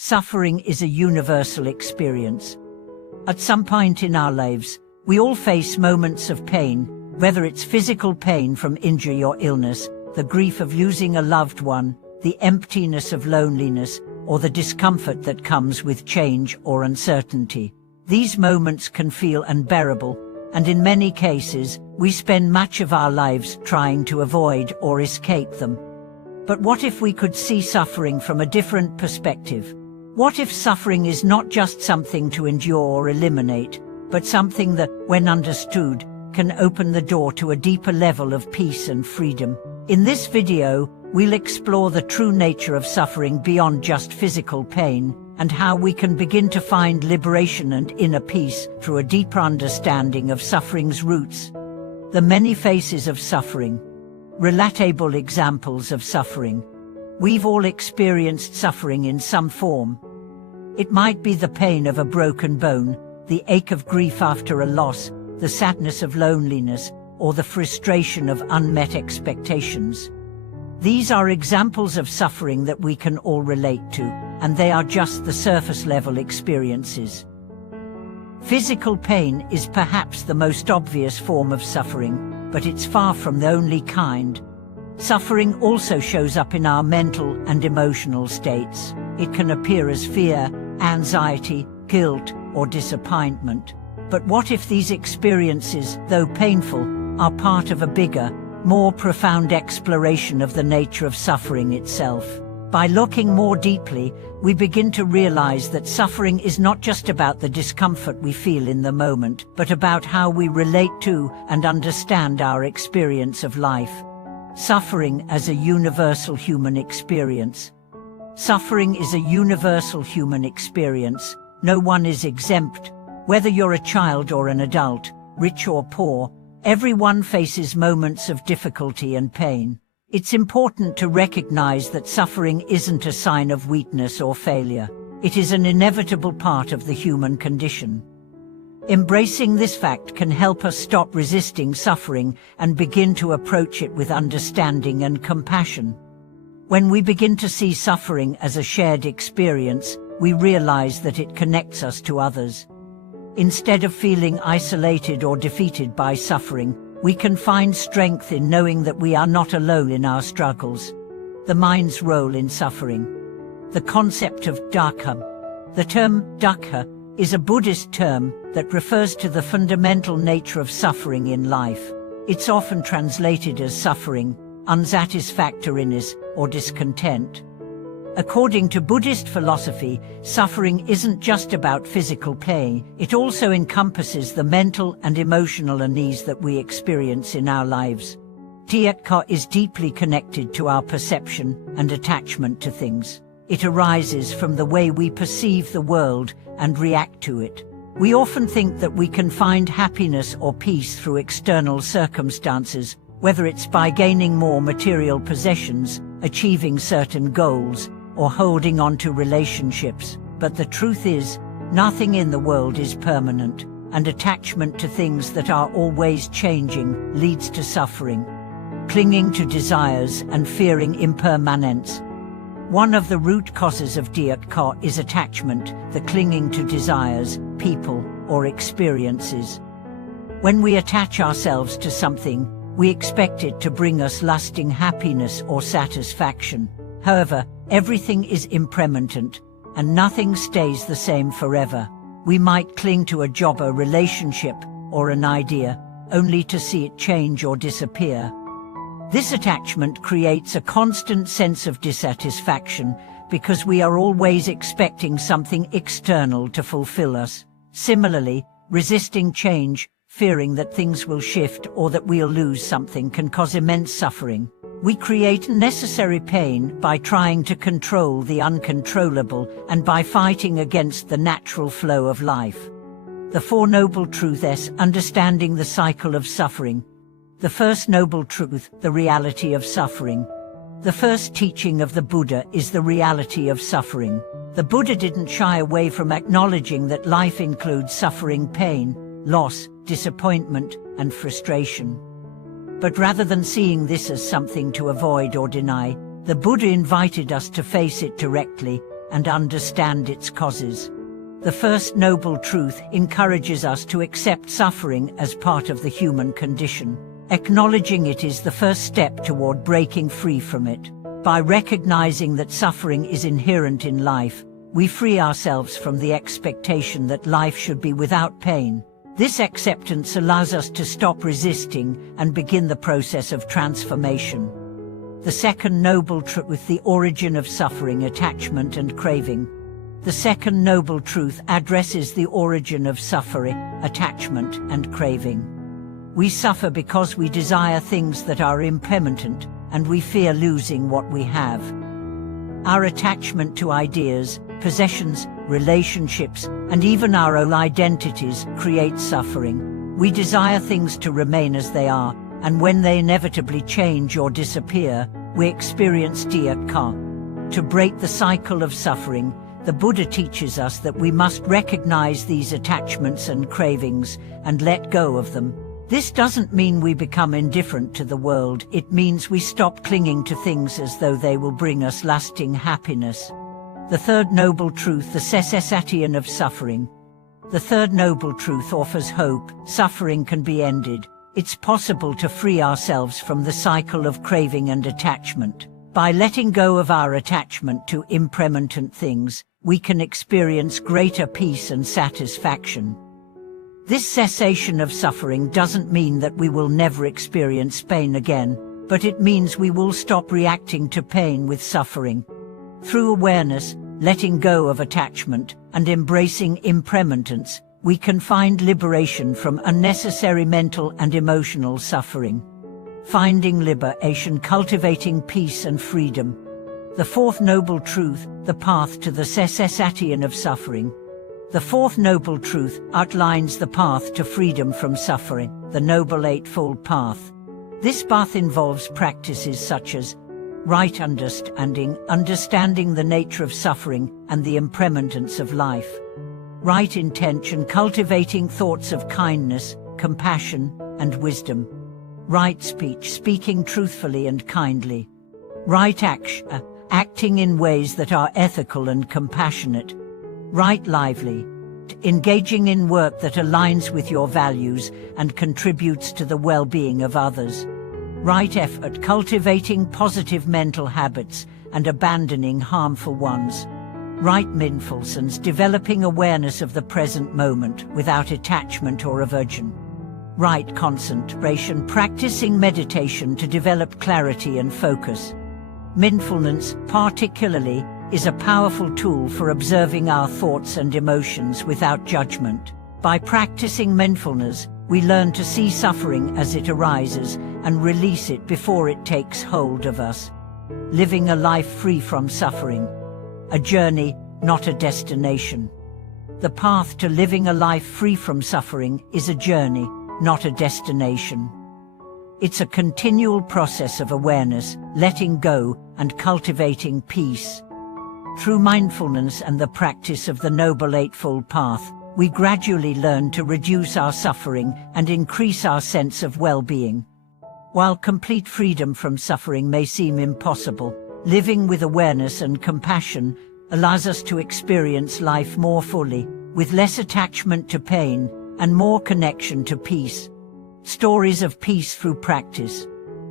Suffering is a universal experience. At some point in our lives, we all face moments of pain, whether it's physical pain from injury or illness, the grief of losing a loved one, the emptiness of loneliness, or the discomfort that comes with change or uncertainty. These moments can feel unbearable, and in many cases, we spend much of our lives trying to avoid or escape them. But what if we could see suffering from a different perspective? What if suffering is not just something to endure or eliminate, but something that, when understood, can open the door to a deeper level of peace and freedom? In this video, we'll explore the true nature of suffering beyond just physical pain, and how we can begin to find liberation and inner peace through a deeper understanding of suffering's roots. The many faces of suffering. Relatable examples of suffering. We've all experienced suffering in some form. It might be the pain of a broken bone, the ache of grief after a loss, the sadness of loneliness, or the frustration of unmet expectations. These are examples of suffering that we can all relate to, and they are just the surface-level experiences. Physical pain is perhaps the most obvious form of suffering, but it's far from the only kind. Suffering also shows up in our mental and emotional states. It can appear as fear, anxiety, guilt, or disappointment. But what if these experiences, though painful, are part of a bigger, more profound exploration of the nature of suffering itself? By looking more deeply, we begin to realize that suffering is not just about the discomfort we feel in the moment, but about how we relate to and understand our experience of life. Suffering as a universal human experience. Suffering is a universal human experience. No one is exempt. Whether you're a child or an adult, rich or poor, everyone faces moments of difficulty and pain. It's important to recognize that suffering isn't a sign of weakness or failure. It is an inevitable part of the human condition. Embracing this fact can help us stop resisting suffering and begin to approach it with understanding and compassion. When we begin to see suffering as a shared experience, we realize that it connects us to others. Instead of feeling isolated or defeated by suffering, we can find strength in knowing that we are not alone in our struggles. The mind's role in suffering. The concept of dukkha. The term dukkha is a Buddhist term that refers to the fundamental nature of suffering in life. It's often translated as suffering, unsatisfactoriness, or discontent. According to Buddhist philosophy, suffering isn't just about physical pain, it also encompasses the mental and emotional unease that we experience in our lives. Dukkha is deeply connected to our perception and attachment to things. It arises from the way we perceive the world and react to it. We often think that we can find happiness or peace through external circumstances, whether it's by gaining more material possessions, achieving certain goals, or holding on to relationships. But the truth is, nothing in the world is permanent, and attachment to things that are always changing leads to suffering. Clinging to desires and fearing impermanence. One of the root causes of dukkha is attachment, the clinging to desires, people, or experiences. When we attach ourselves to something, we expect it to bring us lasting happiness or satisfaction. However, everything is impermanent, and nothing stays the same forever. We might cling to a job, a relationship, or an idea, only to see it change or disappear. This attachment creates a constant sense of dissatisfaction because we are always expecting something external to fulfill us. Similarly, resisting change, fearing that things will shift or that we'll lose something, can cause immense suffering. We create unnecessary pain by trying to control the uncontrollable and by fighting against the natural flow of life. The Four Noble Truths, understanding the cycle of suffering. The first noble truth, the reality of suffering. The first teaching of the Buddha is the reality of suffering. The Buddha didn't shy away from acknowledging that life includes suffering, pain, loss, disappointment, and frustration. But rather than seeing this as something to avoid or deny, the Buddha invited us to face it directly, and understand its causes. The first noble truth encourages us to accept suffering as part of the human condition. Acknowledging it is the first step toward breaking free from it. By recognizing that suffering is inherent in life, we free ourselves from the expectation that life should be without pain. This acceptance allows us to stop resisting and begin the process of transformation. The second noble truth with the origin of suffering, attachment and craving. The second noble truth addresses the origin of suffering, attachment and craving. We suffer because we desire things that are impermanent, and we fear losing what we have. Our attachment to ideas, possessions, relationships, and even our own identities creates suffering. We desire things to remain as they are, and when they inevitably change or disappear, we experience dispeleevil. To break the cycle of suffering, the Buddha teaches us that we must recognize these attachments and cravings and let go of them. This doesn't mean we become indifferent to the world, it means we stop clinging to things as though they will bring us lasting happiness. The third noble truth, the cessation of suffering. The third noble truth offers hope. Suffering can be ended. It's possible to free ourselves from the cycle of craving and attachment. By letting go of our attachment to impermanent things, we can experience greater peace and satisfaction. This cessation of suffering doesn't mean that we will never experience pain again, but it means we will stop reacting to pain with suffering. Through awareness, letting go of attachment, and embracing impermanence, we can find liberation from unnecessary mental and emotional suffering. Finding liberation, cultivating peace and freedom. The fourth noble truth, the path to the cessation of suffering. The fourth noble truth outlines the path to freedom from suffering, the Noble Eightfold Path. This path involves practices such as right understanding the nature of suffering and the impermanence of life. Right intention, cultivating thoughts of kindness, compassion, and wisdom. Right speech, speaking truthfully and kindly. Right action, acting in ways that are ethical and compassionate. Right lively, engaging in work that aligns with your values and contributes to the well-being of others. Right effort, cultivating positive mental habits and abandoning harmful ones. Right mindfulness, developing awareness of the present moment without attachment or aversion. Right concentration, practicing meditation to develop clarity and focus. Mindfulness, particularly, is a powerful tool for observing our thoughts and emotions without judgment. By practicing mindfulness, we learn to see suffering as it arises and release it before it takes hold of us. Living a life free from suffering. A journey, not a destination. The path to living a life free from suffering is a journey, not a destination. It's a continual process of awareness, letting go, and cultivating peace. Through mindfulness and the practice of the Noble Eightfold Path, we gradually learn to reduce our suffering and increase our sense of well-being. While complete freedom from suffering may seem impossible, living with awareness and compassion allows us to experience life more fully, with less attachment to pain and more connection to peace. Stories of peace through practice.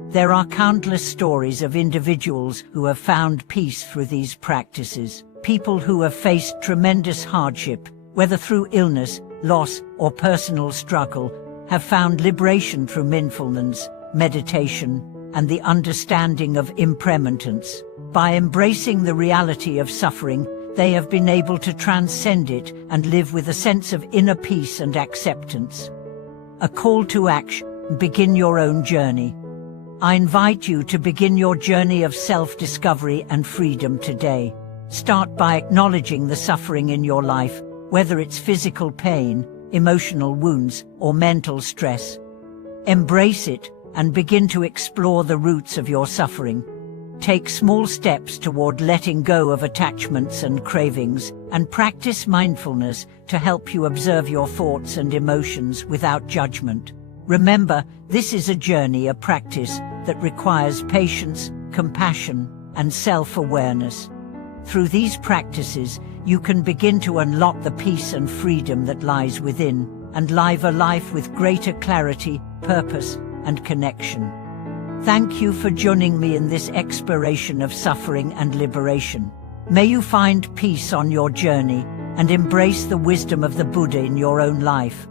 There are countless stories of individuals who have found peace through these practices. People who have faced tremendous hardship, whether through illness, loss, or personal struggle, have found liberation through mindfulness, meditation, and the understanding of impermanence. By embracing the reality of suffering, they have been able to transcend it and live with a sense of inner peace and acceptance. A call to action: begin your own journey. I invite you to begin your journey of self-discovery and freedom today. Start by acknowledging the suffering in your life, whether it's physical pain, emotional wounds, or mental stress. Embrace it and begin to explore the roots of your suffering. Take small steps toward letting go of attachments and cravings, and practice mindfulness to help you observe your thoughts and emotions without judgment. Remember, this is a journey, a practice that requires patience, compassion, and self-awareness. Through these practices, you can begin to unlock the peace and freedom that lies within, and live a life with greater clarity, purpose, and connection. Thank you for joining me in this exploration of suffering and liberation. May you find peace on your journey and embrace the wisdom of the Buddha in your own life.